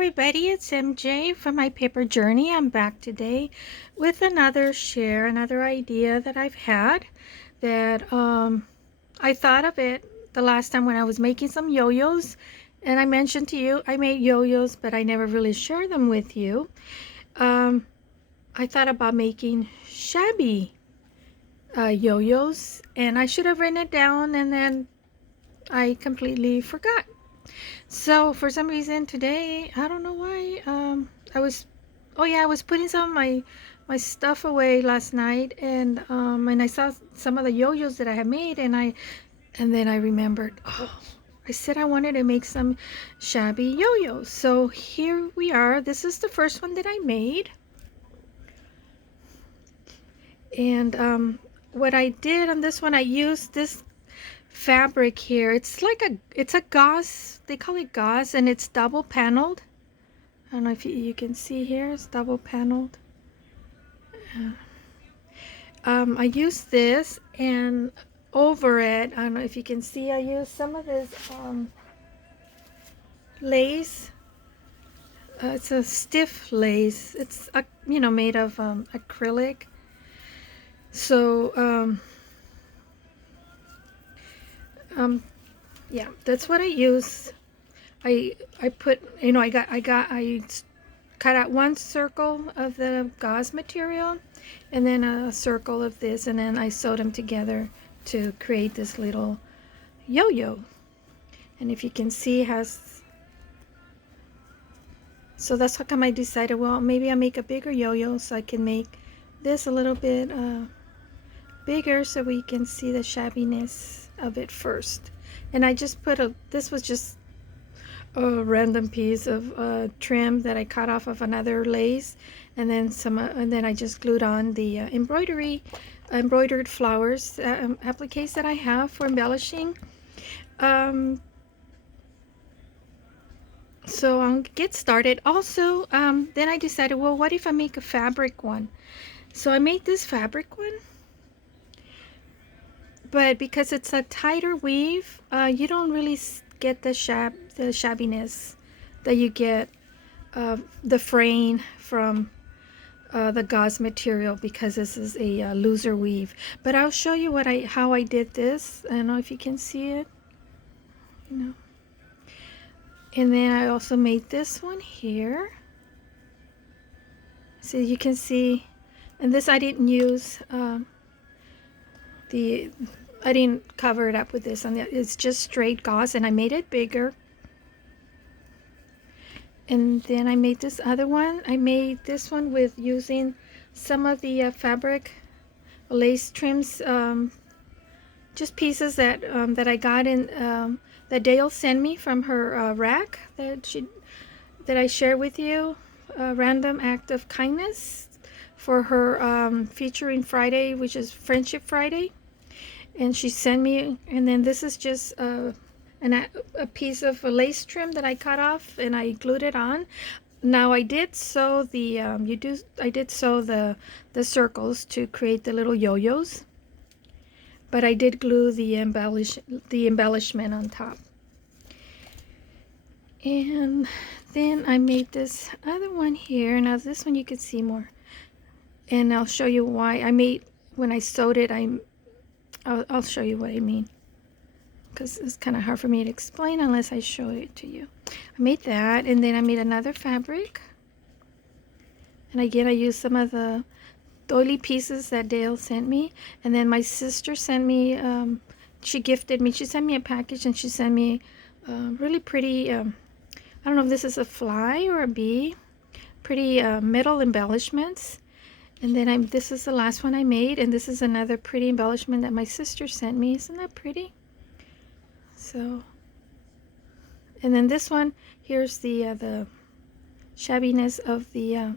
everybody, it's MJ from my paper journey. I'm back today with another idea that I've had that I thought of it the last time when I was making some yo-yos, and I mentioned to you I made yo-yos, but I never really shared them with you. um, I thought about making shabby yo-yos, and I should have written it down, and then I completely forgot. So for some reason today, I don't know why, I was putting some of my stuff away last night, and I saw some of the yo-yos that I had made, and then I remembered, oh, I said I wanted to make some shabby yo-yos. So here we are. This is the first one that I made. And what I did on this one, I used this fabric here. It's a gauze. They call it gauze, and it's double paneled. I don't know if you can see here. It's double paneled. I used this, and over it, I don't know if you can see, I used some of this lace. It's a stiff lace. It's made of acrylic. So yeah, that's what I use. I put, I cut out one circle of the gauze material, and then a circle of this, and then I sewed them together to create this little yo-yo. And if you can see, so that's how come I decided, well, maybe I'll make a bigger yo-yo so I can make this a little bit bigger so we can see the shabbiness of it first. And I just put this was just a random piece of trim that I cut off of another lace, and then I just glued on the embroidered flowers appliques that I have for embellishing. So I'll get started. Also, then I decided, well, what if I make a fabric one? So I made this fabric one, but because it's a tighter weave, you don't really get the shabbiness that you get the fraying from the gauze material, because this is a looser weave. But I'll show you how I did this. I don't know if you can see it, and then I also made this one here, so you can see. And this I didn't use I didn't cover it up with this, and it's just straight gauze, and I made it bigger. And then I made this other one. I made this one with using some of the fabric lace trims, just pieces that I got in that Dale sent me from her rack that I shared with you, a random act of kindness for her featuring Friday, which is Friendship Friday. And she sent me, and then this is just a piece of a lace trim that I cut off, and I glued it on. Now I did sew the circles to create the little yo-yos, but I did glue the embellishment on top. And then I made this other one here. Now this one you can see more, and I'll show you why I made, when I sewed it, I'll show you what I mean, because it's kind of hard for me to explain unless I show it to you. I made that, and then I made another fabric, and again I used some of the doily pieces that Dale sent me. And then my sister sent me, she sent me a package, and she sent me really pretty, I don't know if this is a fly or a bee, pretty metal embellishments. And then this is the last one I made, and this is another pretty embellishment that my sister sent me. Isn't that pretty? So, and then this one, here's the shabbiness of the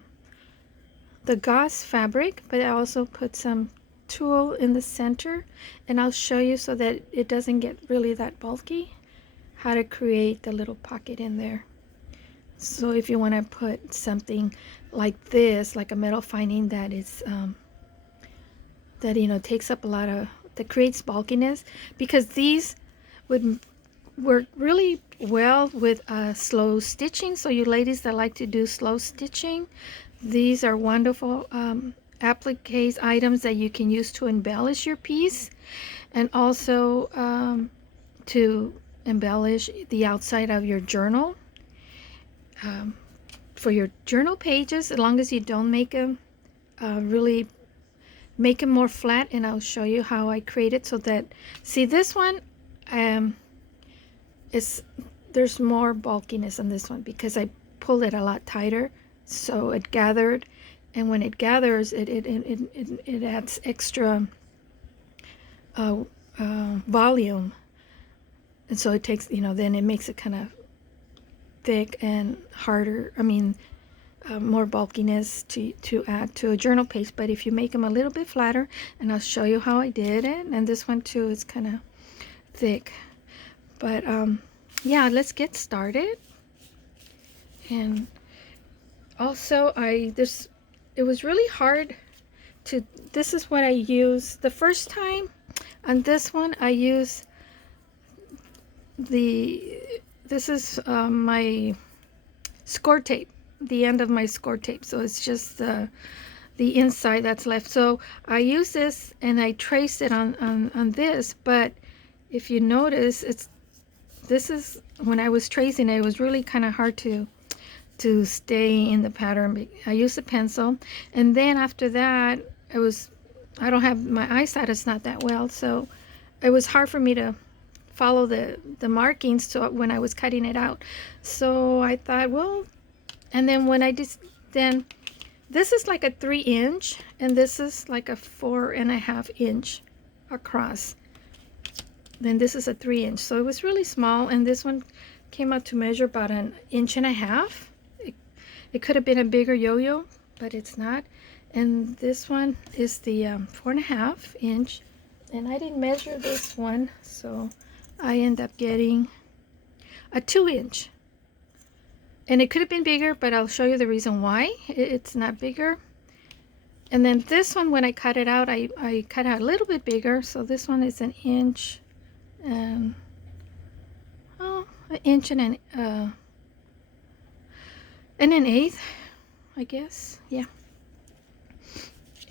gauze fabric, but I also put some tulle in the center, and I'll show you, so that it doesn't get really that bulky, how to create the little pocket in there. So if you want to put something like this, like a metal finding that is takes up a lot of, that creates bulkiness, because these would work really well with slow stitching. So you ladies that like to do slow stitching, these are wonderful appliques items that you can use to embellish your piece, and also to embellish the outside of your journal. For your journal pages, as long as you don't make them really make them more flat, and I'll show you how I create it so that, see this one, there's more bulkiness on this one because I pulled it a lot tighter, so it gathered, and when it gathers, it adds extra volume, and so it takes, then it makes it kind of thick and harder, more bulkiness to add to a journal page. But if you make them a little bit flatter, and I'll show you how I did it, and this one too is kind of thick, but yeah, let's get started. And also it was really hard to, this is what I used the first time. On this one I use this is my score tape, the end of my score tape, so it's just the inside that's left. So I use this and I trace it on this, but if you notice, this is when I was tracing it, it was really kind of hard to stay in the pattern. I used a pencil, and then after that I don't have, my eyesight is not that well, so it was hard for me to follow the markings, so when I was cutting it out. So I thought, well, and then when I just, then this is like a 3-inch, and this is like a 4.5-inch across. Then this is a 3-inch, so it was really small, and this one came out to measure about 1.5 inches. It could have been a bigger yo-yo, but it's not. And this one is the 4.5-inch, and I didn't measure this one, so I end up getting a 2-inch. And it could have been bigger, but I'll show you the reason why it's not bigger. And then this one, when I cut it out, I cut out a little bit bigger, so this one is 1 inch and 1 inch and an 1/8, I guess, yeah.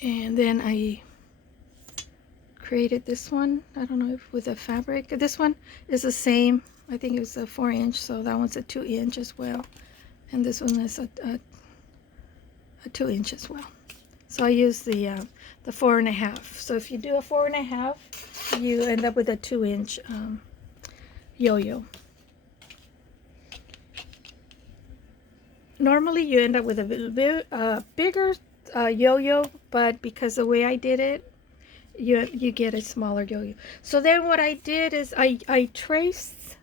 And then I created this one, I don't know if with a fabric. This one is the same, I think it was a 4-inch, so that one's a 2-inch as well, and this one is a 2-inch as well. So I use the 4.5. So if you do a 4.5, you end up with a 2-inch yo-yo. Normally you end up with a little bit bigger yo-yo, but because the way I did it, you get a smaller yo-yo. So then what I did is I traced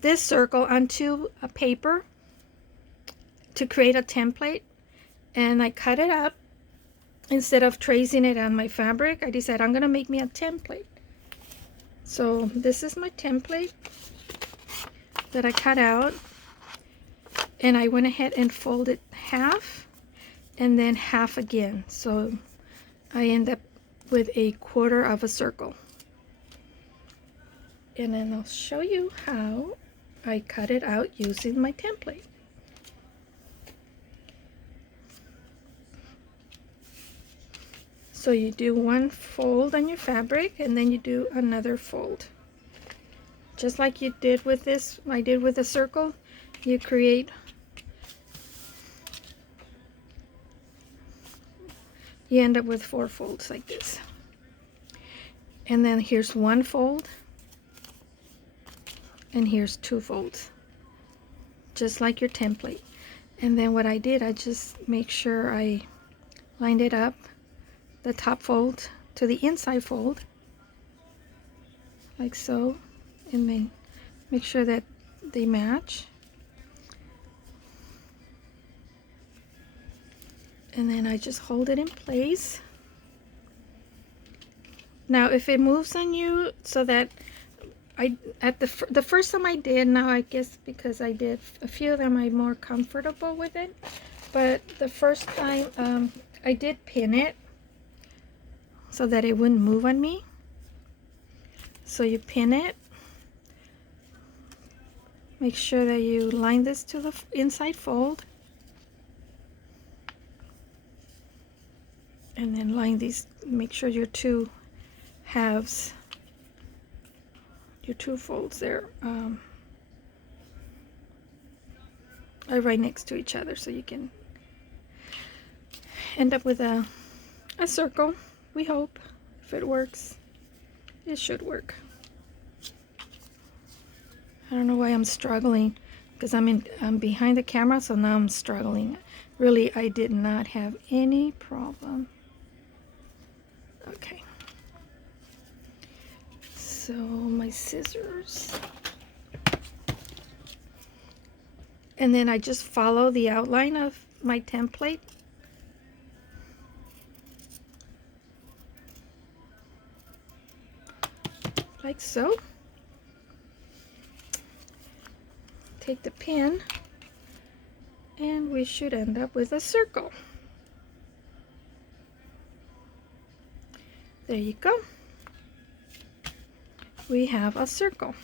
this circle onto a paper to create a template, and I cut it up. Instead of tracing it on my fabric, I decided I'm gonna make me a template. So this is my template that I cut out, and I went ahead and folded half and then half again, so I end up with 1/4 of a circle. And then I'll show you how I cut it out using my template. So you do one fold on your fabric, and then you do another fold. Just like you did with this, I did with a circle, you create, you end up with 4 folds like this. And then here's 1 fold, and here's 2 folds, just like your template. And then what I did, I just make sure I lined it up, the top fold to the inside fold, like so, and then make sure that they match. And then I just hold it in place. Now if it moves on you, so that the first time I did, now I guess because I did a few of them, I'm more comfortable with it, but the first time I did pin it so that it wouldn't move on me. So you pin it Make sure that you line this to the inside fold. And then line these, make sure your two halves, your two folds there are right next to each other, so you can end up with a circle. We hope. If it works, it should work. I don't know why I'm struggling, because I'm behind the camera, so now I'm struggling. Really, I did not have any problem. Okay. So my scissors. And then I just follow the outline of my template. Like so. Take the pin, and we should end up with a circle. There you go. We have a circle.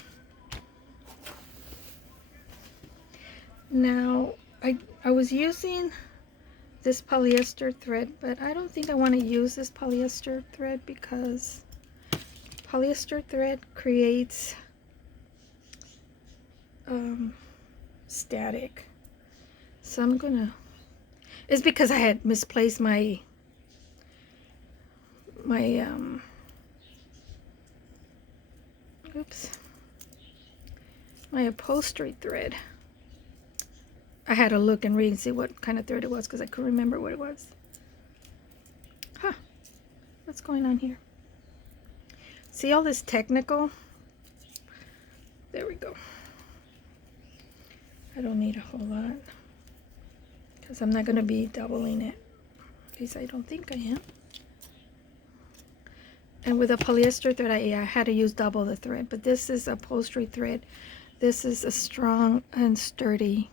Now, I was using this polyester thread, but I don't think I want to use this polyester thread because polyester thread creates static. So I'm gonna, it's because I had misplaced my my upholstery thread. I had to look and read and see what kind of thread it was because I couldn't remember what it was. Huh, what's going on here? See all this technical? There we go. I don't need a whole lot because I'm not going to be doubling it. At least I don't think I am. And with a polyester thread, I had to use double the thread. But this is upholstery thread. This is a strong and sturdy.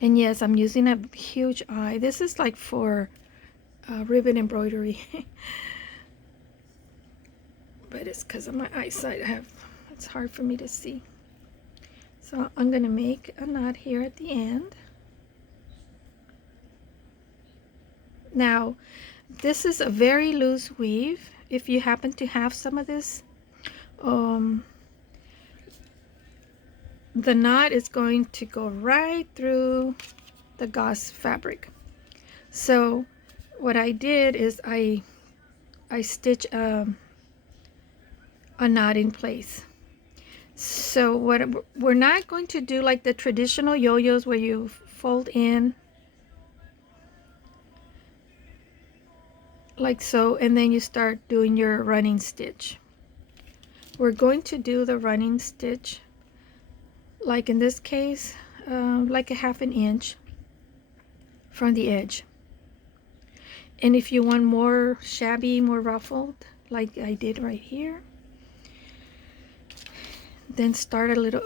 And yes, I'm using a huge eye. This is like for ribbon embroidery. But it's because of my eyesight. It's hard for me to see. So I'm going to make a knot here at the end. Now, this is a very loose weave. If you happen to have some of this, the knot is going to go right through the gauze fabric. So what I did is I stitch a knot in place. So what we're not going to do like the traditional yo-yos where you fold in like so, and then you start doing your running stitch. We're going to do the running stitch, like in this case, like a 1/2 inch from the edge. And if you want more shabby, more ruffled, like I did right here, then start a little,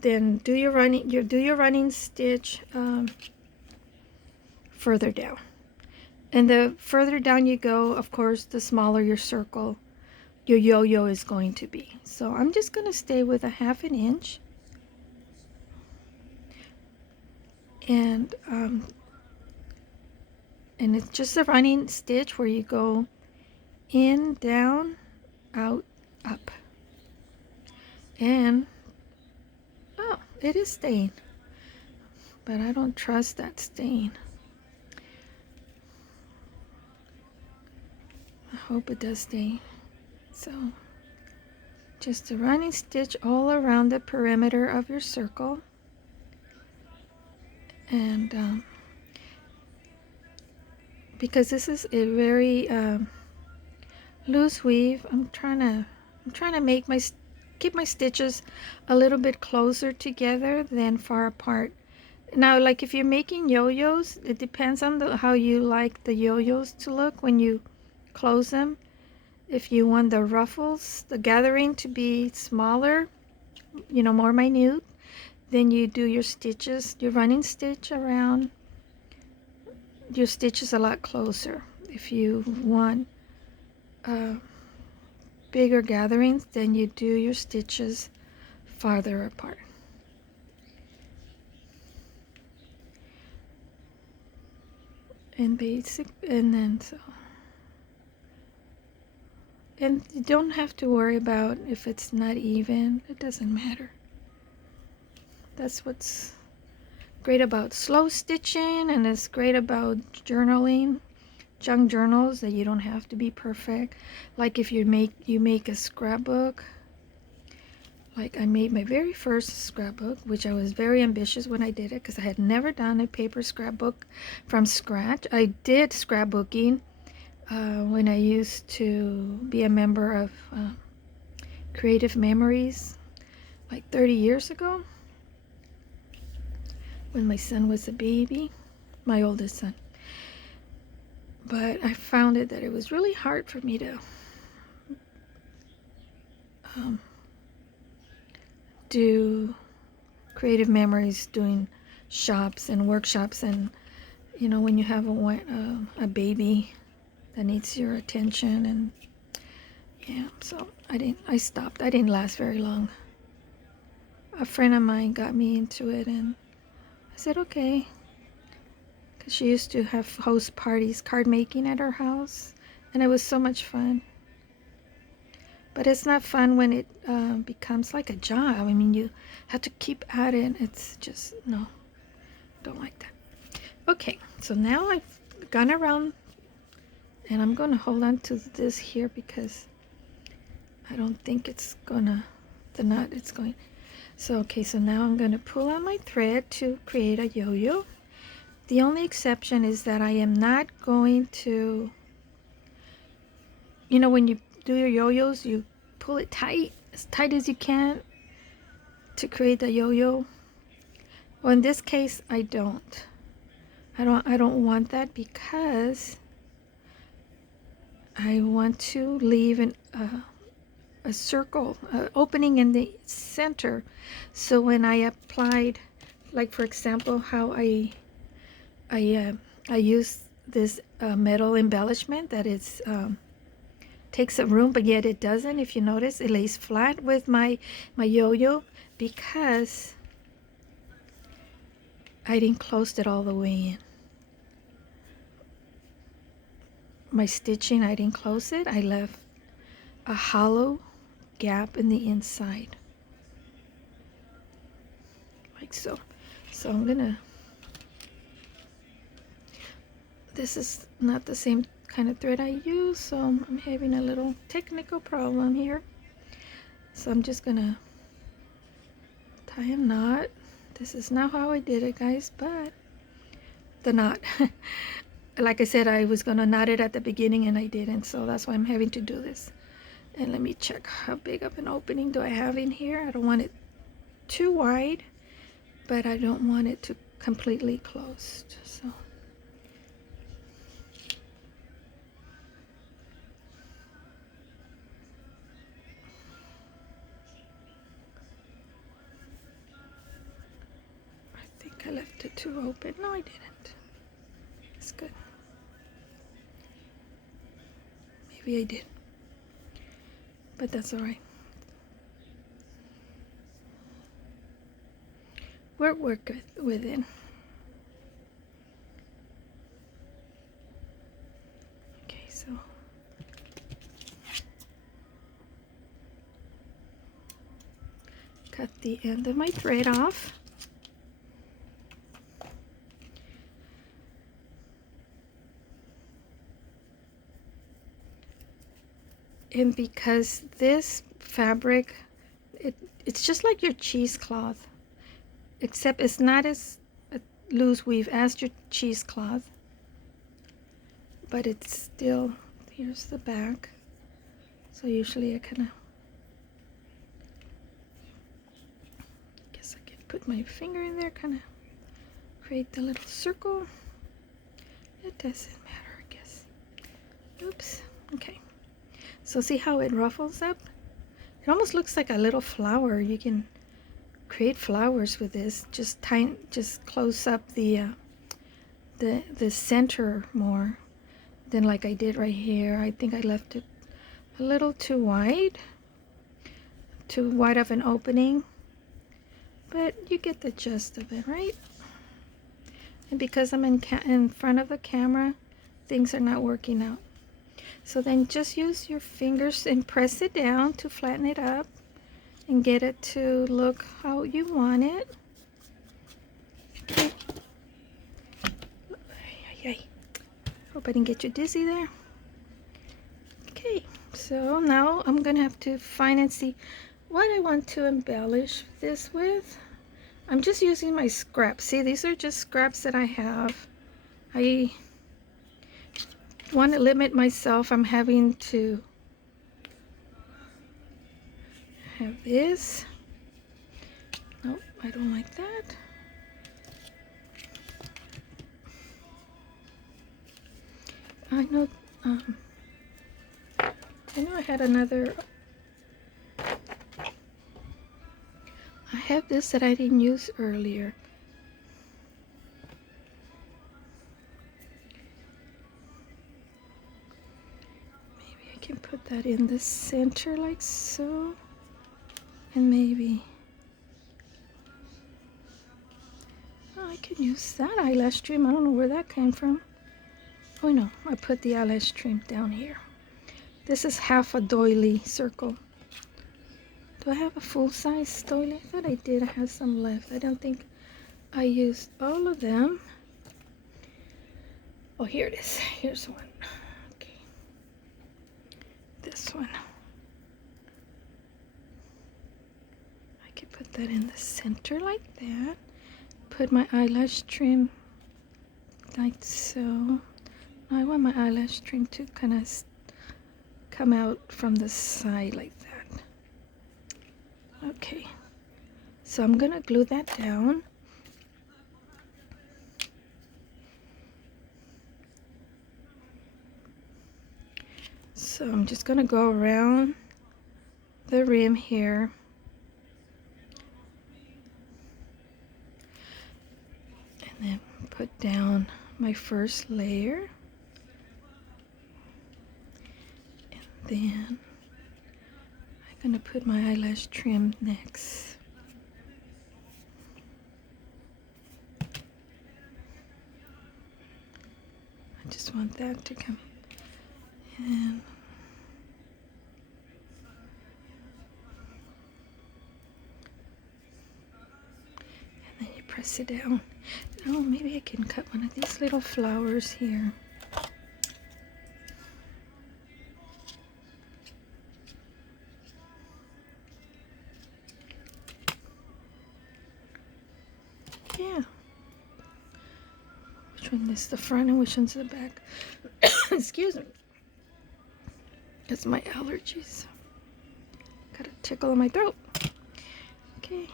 then do your running stitch further down. And the further down you go, of course, the smaller your circle, your yo-yo is going to be. So I'm just going to stay with a 1/2 inch. And it's just a running stitch where you go in, down, out, up. And, oh, it is staying. But I don't trust that stain. I hope it does stay. So, just a running stitch all around the perimeter of your circle. And because this is a very loose weave, I'm trying to keep my stitches a little bit closer together than far apart. Now, like if you're making yo-yos, it depends on how you like the yo-yos to look when you close them. If you want the ruffles, the gathering to be smaller, more minute, then you do your stitches, your running stitch around your stitches a lot closer. If you want bigger gatherings, then you do your stitches farther apart. and basic, and then so, and you don't have to worry about if it's not even. It doesn't matter. That's what's great about slow stitching, and it's great about journaling, junk journals, that you don't have to be perfect. Like if you make a scrapbook. Like I made my very first scrapbook, which I was very ambitious when I did it, because I had never done a paper scrapbook from scratch. I did scrapbooking when I used to be a member of Creative Memories like 30 years ago, when my son was a baby, my oldest son. But I found that it was really hard for me to do Creative Memories, doing shops and workshops, and you know, when you have a baby that needs your attention, and yeah, so I stopped. I didn't last very long. A friend of mine got me into it, and I said okay, because she used to host parties, card making at her house, and it was so much fun. But it's not fun when it becomes like a job. I mean, you have to keep at it. It's just, no, don't like that. Okay, so now I've gone around, and I'm going to hold on to this here because I don't think it's gonna, the knot, it's going. So, okay, so now I'm going to pull on my thread to create a yo-yo. The only exception is that I am not going to, you know, when you do your yo-yos, you pull it tight as you can to create the yo-yo. Well, in this case, I don't want that, because I want to leave a circle, opening in the center. So when I applied, like for example, how I use this metal embellishment that is takes up room, but yet it doesn't. If you notice, it lays flat with my yo-yo, because I didn't close it all the way in. My stitching, I didn't close it. I left a hollow gap in the inside, like so. So I'm gonna, this is not the same kind of thread I use, so I'm having a little technical problem here. So I'm just gonna tie a knot. This is not how I did it, guys, but the knot, like I said, I was gonna knot it at the beginning and I didn't, so that's why I'm having to do this. And let me check how big of an opening do I have in here. I don't want it too wide, but I don't want it to completely closed. So I think I left it too open. No, I didn't. It's good. Maybe I did, but that's all right. We're good with it. Okay, so cut the end of my thread off. And because this fabric, it's just like your cheesecloth, except it's not as loose weave as your cheesecloth, but it's still, here's the back. So usually I kind of, guess I can put my finger in there, kind of create the little circle. It doesn't matter, I guess. Oops. Okay. So see how it ruffles up? It almost looks like a little flower. You can create flowers with this. Just close up the center more than like I did right here. I think I left it a little too wide of an opening, but you get the gist of it, right? And because I'm in front of the camera, things are not working out. So then just use your fingers and press it down to flatten it up and get it to look how you want it. Okay. Hope I didn't get you dizzy there. Okay, so now I'm gonna have to find and see what I want to embellish this with. I'm just using my scraps. See, these are just scraps that I have. I want to limit myself. I'm having to have this. Nope, I don't like that. I know I had another. I have this that I didn't use earlier. Maybe I can put that in the center like so. And maybe I can use that eyelash trim. I don't know where that came from. Oh no, I put the eyelash trim down here. This is half a doily circle. Do I have a full-size doily? I thought I did. I have some left. I don't think I used all of them. Oh, here it is. Here's one. Okay. This one. I can put that in the center like that. Put my eyelash trim like so. I want my eyelash trim to kind of come out from the side like that. Okay, so I'm gonna glue that down. So I'm just gonna go around the rim here. And then put down my first layer. And then I'm gonna put my eyelash trim next. I just want that to come in. And then you press it down. Oh, maybe I can cut one of these little flowers here. Yeah. Which one is the front and which one's the back? Excuse me. That's my allergies. Got a tickle in my throat. Okay.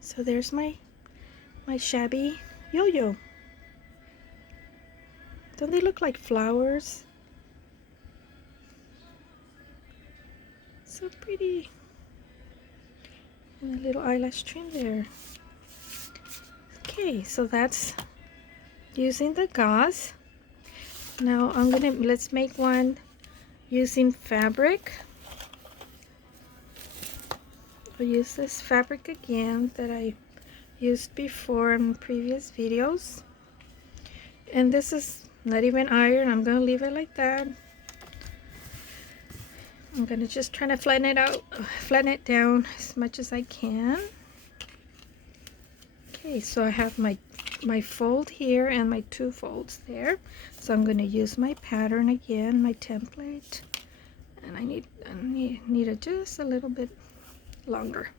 So there's my Shabby yo-yo. Don't they look like flowers? So pretty. And a little eyelash trim there. Okay, so that's using the gauze. Now let's make one using fabric. I'll use this fabric again that I used before in previous videos. And this is not even iron. I'm gonna leave it like that. I'm gonna just try to flatten it down as much as I can. Okay, so I have my fold here and my two folds there. So I'm gonna use my pattern again, my template, and I need it just a little bit longer.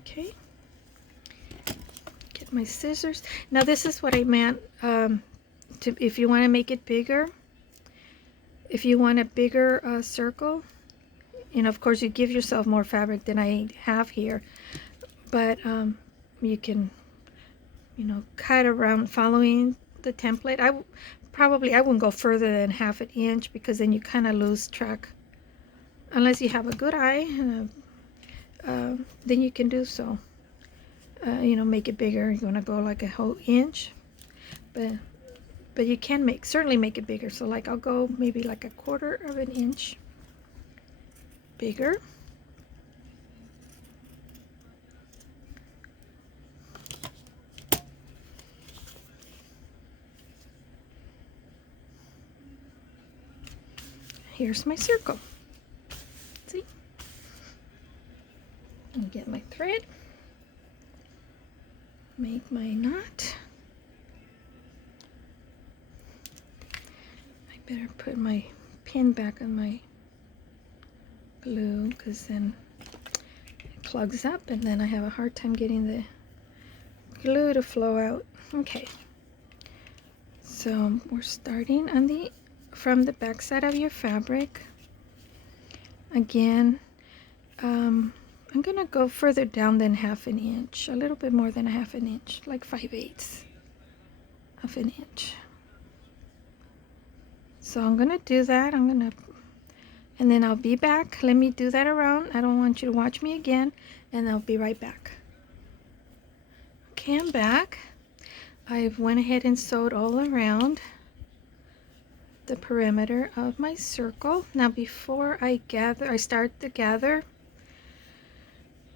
Okay. Get my scissors. Now this is what I meant. If you want to make it bigger, if you want a bigger circle, and of course you give yourself more fabric than I have here, but you can, cut around following the template. I wouldn't go further than ½ an inch, because then you kind of lose track. Unless you have a good eye, then you can do so. you know, make it bigger. You want to go like a whole inch, but you can certainly make it bigger. So like I'll go maybe like a 1/4 of an inch bigger. Here's my circle. See? And get my thread. Make my knot. I better put my pin back on my glue because then it plugs up and then I have a hard time getting the glue to flow out. Okay. So we're starting on from the back side of your fabric. Again, I'm gonna go further down than 1/2 inch, a little bit more than 1/2 inch, like 5/8 of an inch. So I'm gonna do that. And then I'll be back. Let me do that around. I don't want you to watch me again, and I'll be right back. Okay, I'm back. I've went ahead and sewed all around the perimeter of my circle. Now before I start to gather,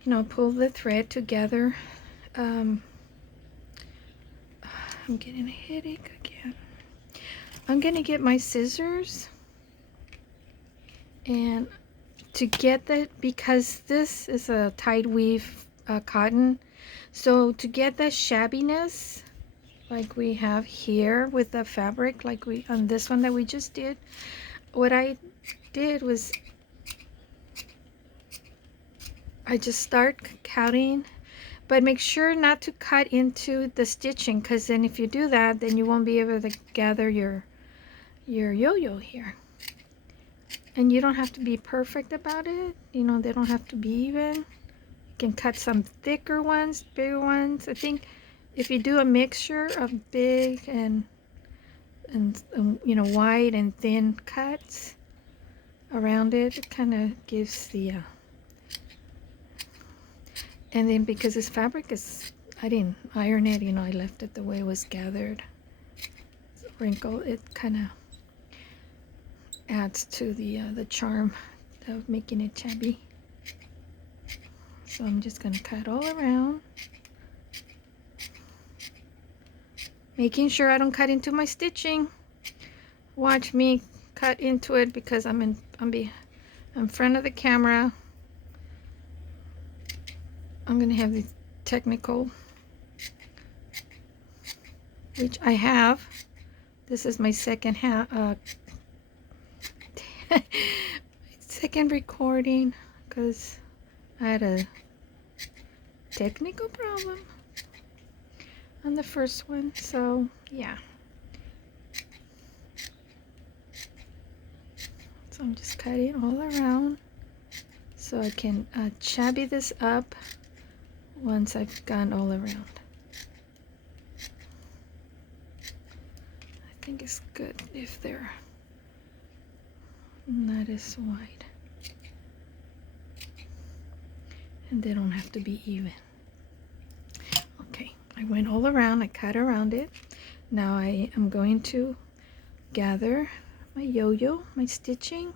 you know, pull the thread together. I'm getting a headache again. I'm gonna get my scissors and to get that, because this is a tight weave cotton, so to get the shabbiness like we have here with the fabric, like we on this one that we just did, what I did was I just start cutting, but make sure not to cut into the stitching, because then if you do that, then you won't be able to gather your yo-yo here. And you don't have to be perfect about it, you know, they don't have to be even. You can cut some thicker ones, bigger ones. I think if you do a mixture of big and you know, wide and thin cuts around it, it kind of gives the and then because this fabric is, I didn't iron it, you know, I left it the way it was gathered. Wrinkle, it kind of adds to the charm of making it shabby. So I'm just going to cut all around, making sure I don't cut into my stitching. Watch me cut into it because I'm in front of the camera. I'm going to have the technical, which I have. This is my second second recording because I had a technical problem on the first one. So yeah, so I'm just cutting all around so I can shabby this up once I've gone all around. I think it's good if they're not as wide, and they don't have to be even. Okay, I went all around, I cut around it. Now I am going to gather my yo-yo, my stitching,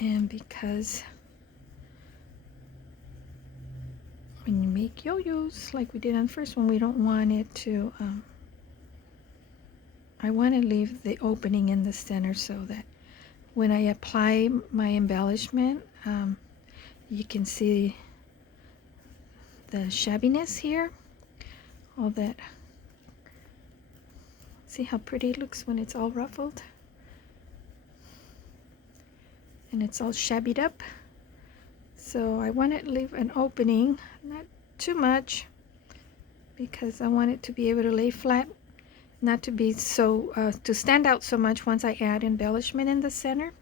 and because when you make yo-yos like we did on the first one, we don't want it to I want to leave the opening in the center so that when I apply my embellishment, you can see the shabbiness here, all that. See how pretty it looks when it's all ruffled and it's all shabbied up. So I want to leave an opening, not too much, because I want it to be able to lay flat, not to be so to stand out so much once I add embellishment in the center,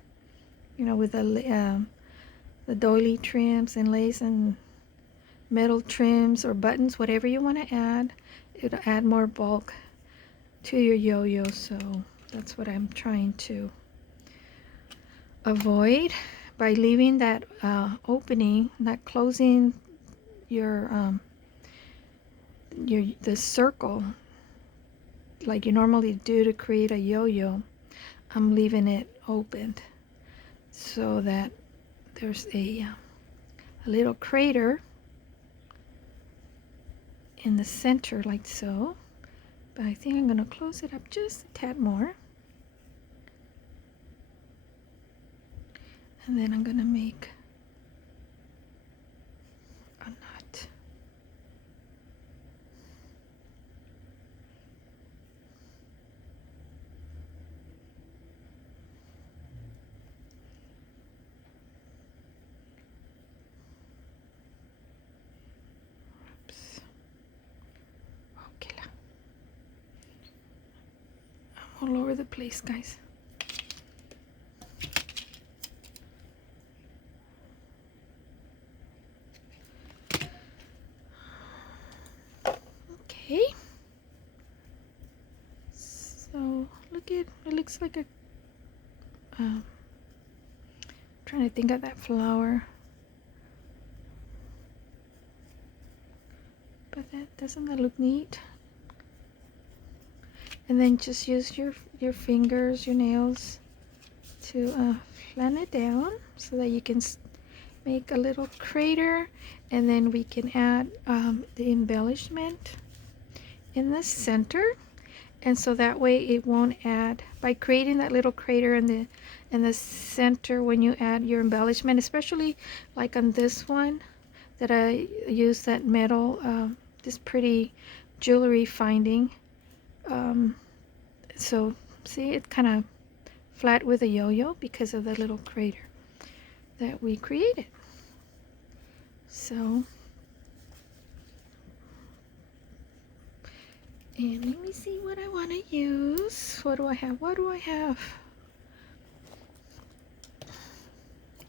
you know, with the doily trims and lace and metal trims or buttons, whatever you want to add. It'll add more bulk to your yo-yo, so that's what I'm trying to avoid by leaving that opening, not closing your the circle like you normally do to create a yo-yo, I'm leaving it opened so that there's a little crater in the center like so. But I think I'm going to close it up just a tad more. And then I'm going to make a knot. Oops. Okay. I'm all over the place, guys. Okay. So look at it looks like a trying to think of that flower. But doesn't that look neat? And then just use your fingers, your nails to flatten it down so that you can make a little crater, and then we can add the embellishment in the center, and so that way it won't add, by creating that little crater in the center when you add your embellishment, especially like on this one that I use that metal, this pretty jewelry finding. So see, it's kind of flat with a yo-yo because of the little crater that we created. So, and let me see what I want to use. What do I have? What do I have?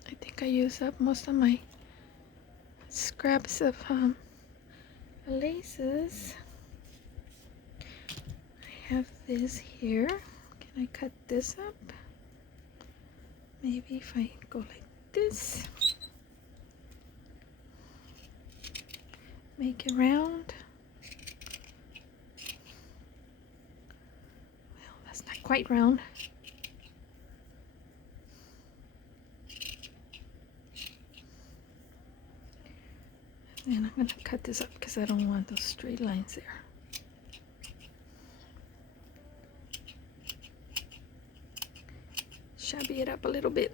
I think I used up most of my scraps of laces. I have this here. Can I cut this up? Maybe if I go like this. Make it round. Well, that's not quite round. And I'm going to cut this up because I don't want those straight lines there. Shabby it up a little bit.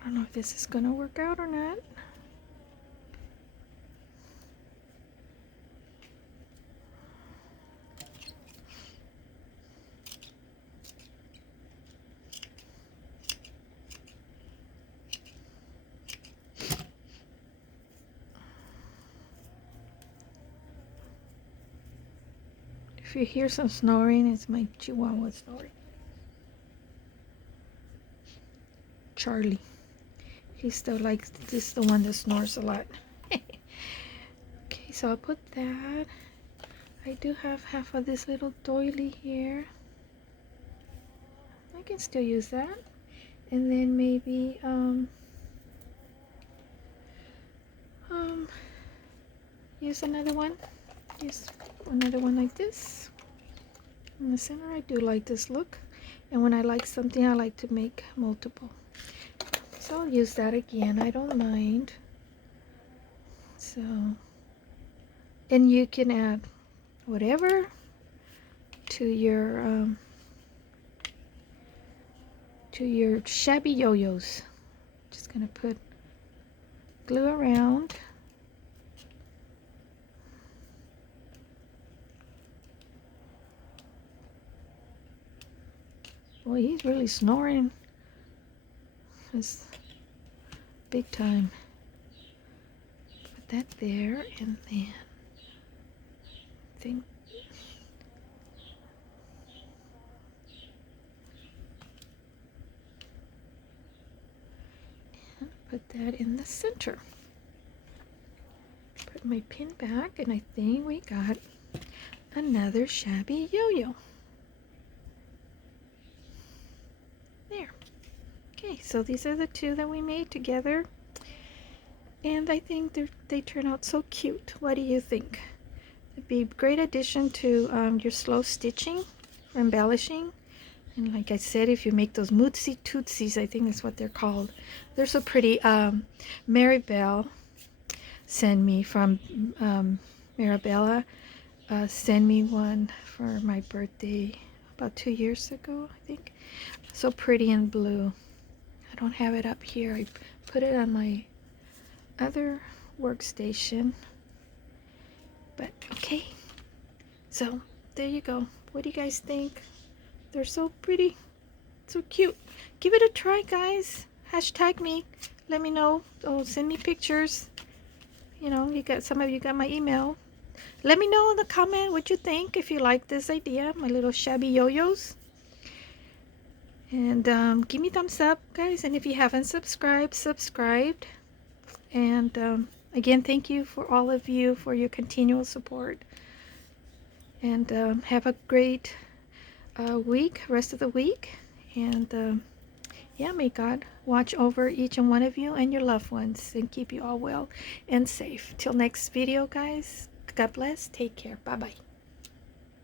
I don't know if this is going to work out or not. If you hear some snoring, it's my Chihuahua snoring. Charlie. He's still like this, the one that snores a lot. Okay, so I'll put that. I do have half of this little doily here. I can still use that. And then maybe use another one. Use another one like this. In the center, I do like this look. And when I like something, I like to make multiple. So I'll use that again. I don't mind. So, and you can add whatever to your shabby yo-yos. Just gonna put glue around. Boy, he's really snoring. It's big time. Put that there, and then I think and put that in the center. my pin back, and I think we got another shabby yo-yo. There. Okay, so these are the two that we made together, and I think they turn out so cute. What do you think? It'd be a great addition to your slow stitching for embellishing. And like I said, if you make those mootsy tootsies, I think that's what they're called. They're so pretty. Maribel sent me from Marabella sent me one for my birthday about 2 years ago, I think. So pretty in blue. I don't have it up here. I put it on my other workstation. But okay, so there you go. What do you guys think? They're so pretty, so cute. Give it a try, guys. Hashtag me. Let me know. Oh, send me pictures. You know, you got some of you got my email. Let me know in the comment what you think, if you like this idea, my little shabby yo-yos. And give me thumbs up, guys. And if you haven't subscribed. And again, thank you for all of you for your continual support. And have a great week, rest of the week. And yeah, may God watch over each and one of you and your loved ones and keep you all well and safe. Till next video, guys. God bless. Take care. Bye-bye.